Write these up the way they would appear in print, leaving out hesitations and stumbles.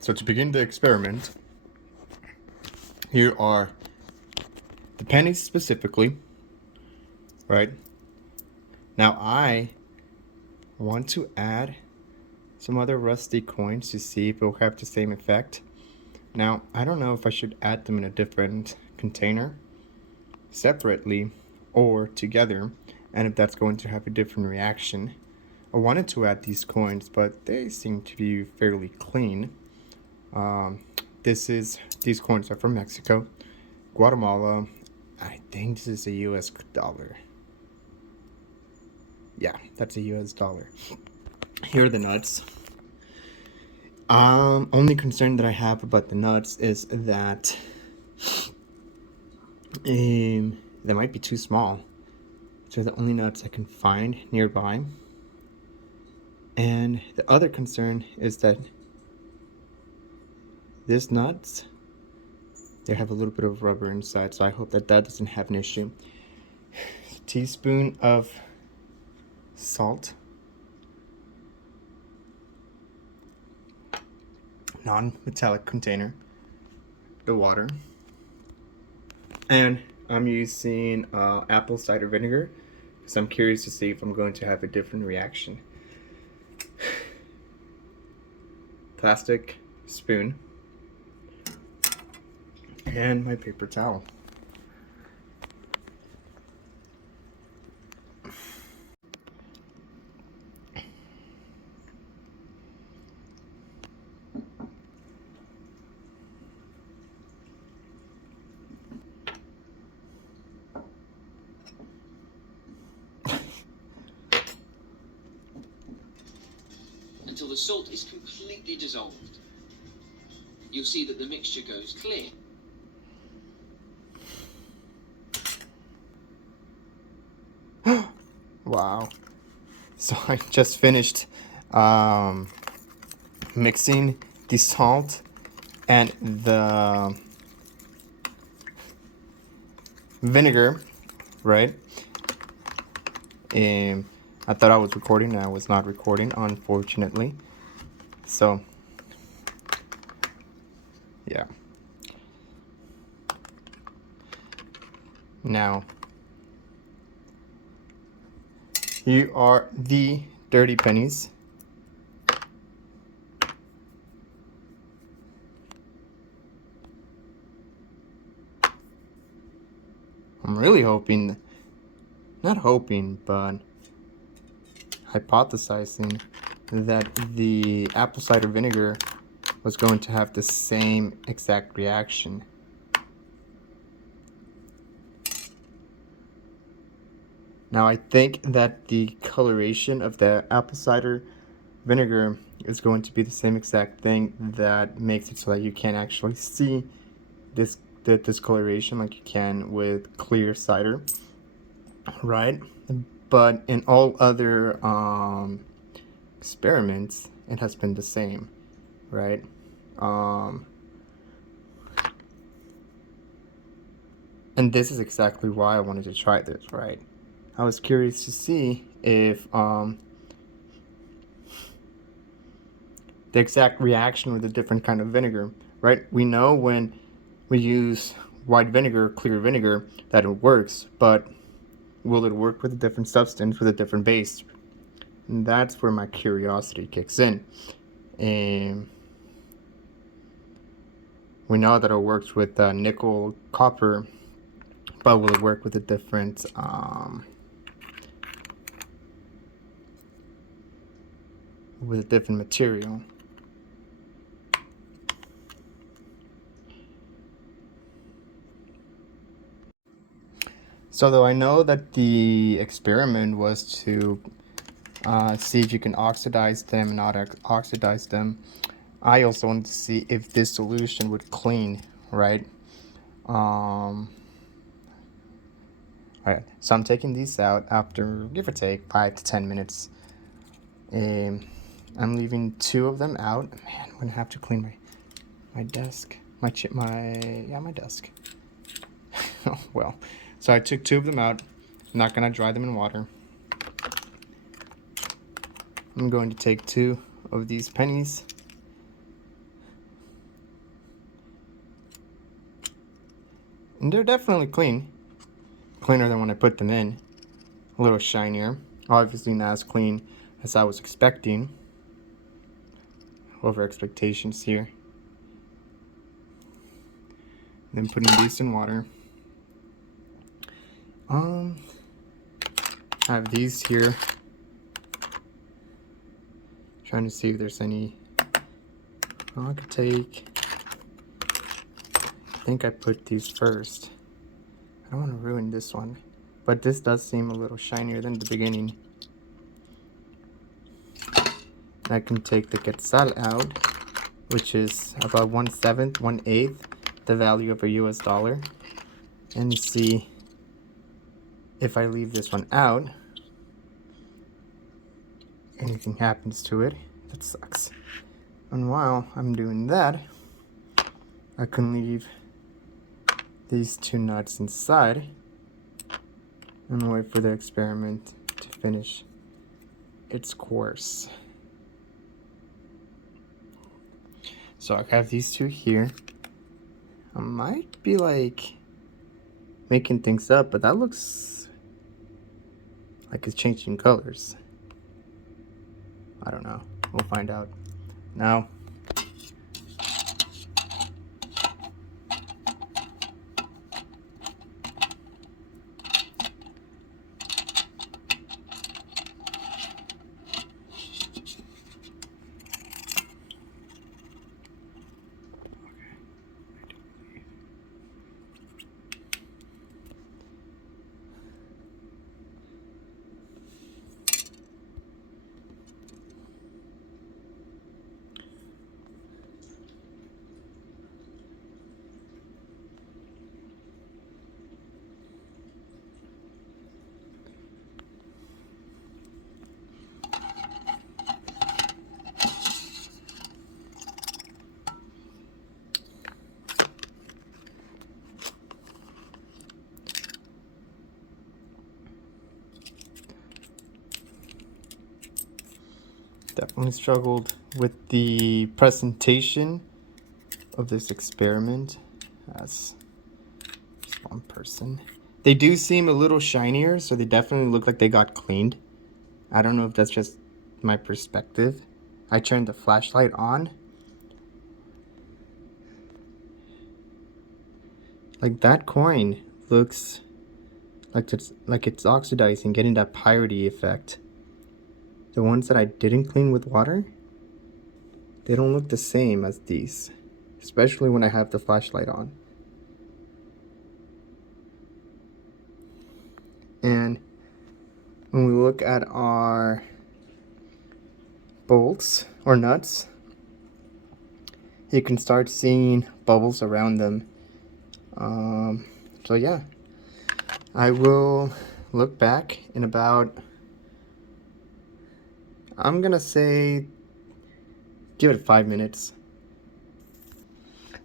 So to begin the experiment, here are the pennies specifically, right? Now I want to add some other rusty coins to see if it will have the same effect. Now, I don't know if I should add them in a different container, separately, or together, and if that's going to have a different reaction. I wanted to add these coins, but they seem to be fairly clean. These coins are from Mexico, Guatemala. I think this is a US dollar. Yeah, that's a US dollar. Here are the nuts. Only concern that I have about the nuts is that they might be too small. These are the only nuts I can find nearby. And the other concern is that these nuts, they have a little bit of rubber inside, so I hope that that doesn't have an issue. A teaspoon of salt, non-metallic container, the water, and I'm using apple cider vinegar because I'm curious to see if I'm going to have a different reaction. Plastic spoon and my paper towel. Until the salt is completely dissolved. You'll see that the mixture goes clear. Wow. So I just finished mixing the salt and the vinegar, right? I thought I was recording and I was not recording, unfortunately. So, yeah. Now, here are the dirty pennies. I'm really hoping, not hoping, but hypothesizing that the apple cider vinegar was going to have the same exact reaction. Now I think that the coloration of the apple cider vinegar is going to be the same exact thing that makes it so that you can't actually see this discoloration like you can with clear cider, right? But in all other experiments, it has been the same, right? And this is exactly why I wanted to try this, right? I was curious to see if the exact reaction with a different kind of vinegar, right? We know when we use white vinegar, clear vinegar, that it works, but will it work with a different substance, with a different base? And that's where my curiosity kicks in. And we know that it works with nickel, copper, but will it work with a different material? So though I know that the experiment was to see if you can oxidize them and not oxidize them, I also wanted to see if this solution would clean, right? Alright, so I'm taking these out after, give or take, 5 to 10 minutes. I'm leaving 2 of them out. Man, I'm gonna have to clean my desk, my desk. Oh well. So I took 2 of them out. I'm not gonna dry them in water. I'm going to take 2 of these pennies And they're definitely clean. Cleaner than when I put them in. A little shinier. Obviously not as clean as I was expecting. Over expectations here. Then putting these in water. I have these here. Trying to see if there's any. I could take. I think I put these first. I don't want to ruin this one, but this does seem a little shinier than the beginning. I can take the quetzal out, which is about 1/7, 1/8 the value of a US dollar, and see if I leave this one out, anything happens to it. That sucks. And while I'm doing that, I can leave these two nuts inside and wait for the experiment to finish its course. So I have these two here. I might be like making things up, but that looks like it's changing colors. I don't know. We'll find out. Now, definitely struggled with the presentation of this experiment as just one person. They do seem a little shinier, so they definitely look like they got cleaned. I don't know if that's just my perspective. I turned the flashlight on. Like that coin looks like it's oxidizing, getting that pyrite effect. The ones that I didn't clean with water, they don't look the same as these, especially when I have the flashlight on. And when we look at our bolts or nuts, you can start seeing bubbles around them. So yeah, I will look back in about, I'm gonna say, give it 5 minutes.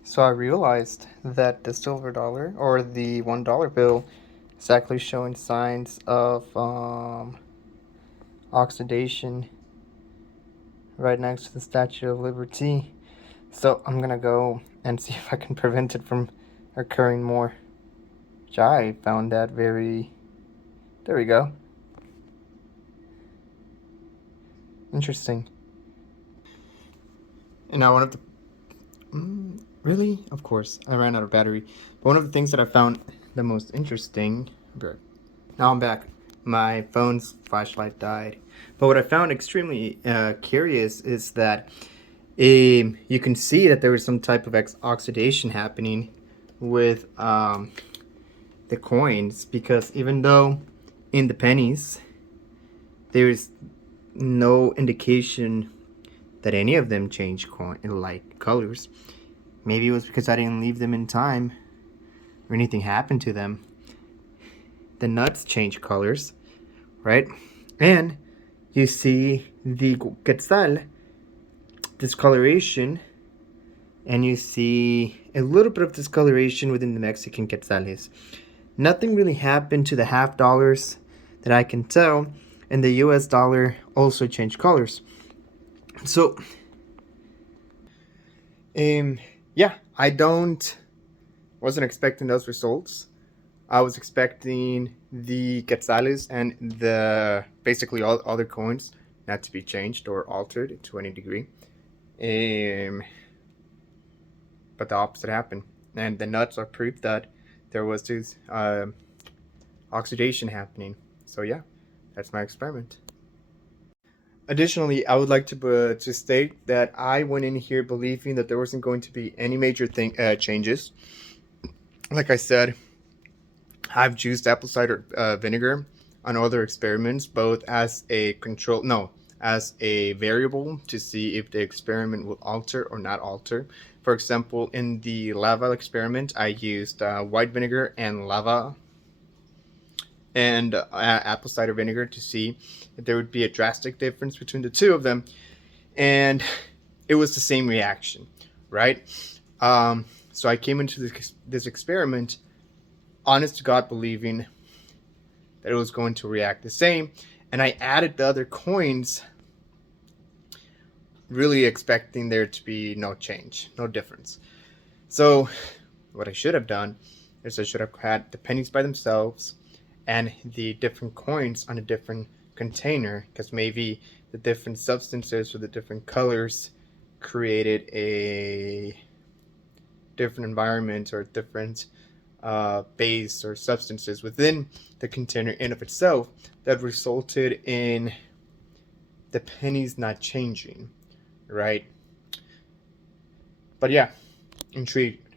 So I realized that the silver dollar, or the $1 bill, is actually showing signs of oxidation right next to the Statue of Liberty. So I'm gonna go and see if I can prevent it from occurring more, which I found that very, there we go, interesting. And now one of the, really? Of course, I ran out of battery. But one of the things that I found the most interesting, now I'm back. My phone's flashlight died. But what I found extremely curious is that you can see that there was some type of oxidation happening with the coins, because even though in the pennies there is no indication that any of them change light colors. Maybe it was because I didn't leave them in time or anything happened to them. The nuts change colors, right? And you see the quetzal discoloration, and you see a little bit of discoloration within the Mexican quetzales. Nothing really happened to the half dollars that I can tell, and the US dollar also changed colors. So, yeah, I don't wasn't expecting those results. I was expecting the quetzales and the basically all other coins not to be changed or altered to any degree. But the opposite happened, and the nuts are proof that there was this oxidation happening. So yeah, that's my experiment. Additionally, I would like to state that I went in here believing that there wasn't going to be any major changes. Like I said, I've used apple cider vinegar on other experiments, both as a as a variable to see if the experiment will alter or not alter. For example, in the lava experiment, I used white vinegar and lava and apple cider vinegar to see if there would be a drastic difference between the two of them, and it was the same reaction, right? So I came into this experiment honest to God believing that it was going to react the same, and I added the other coins really expecting there to be no change, no difference. So what I should have done is I should have had the pennies by themselves and the different coins on a different container, because maybe the different substances or the different colors created a different environment or different base or substances within the container in of itself that resulted in the pennies not changing, right? But yeah, intrigued.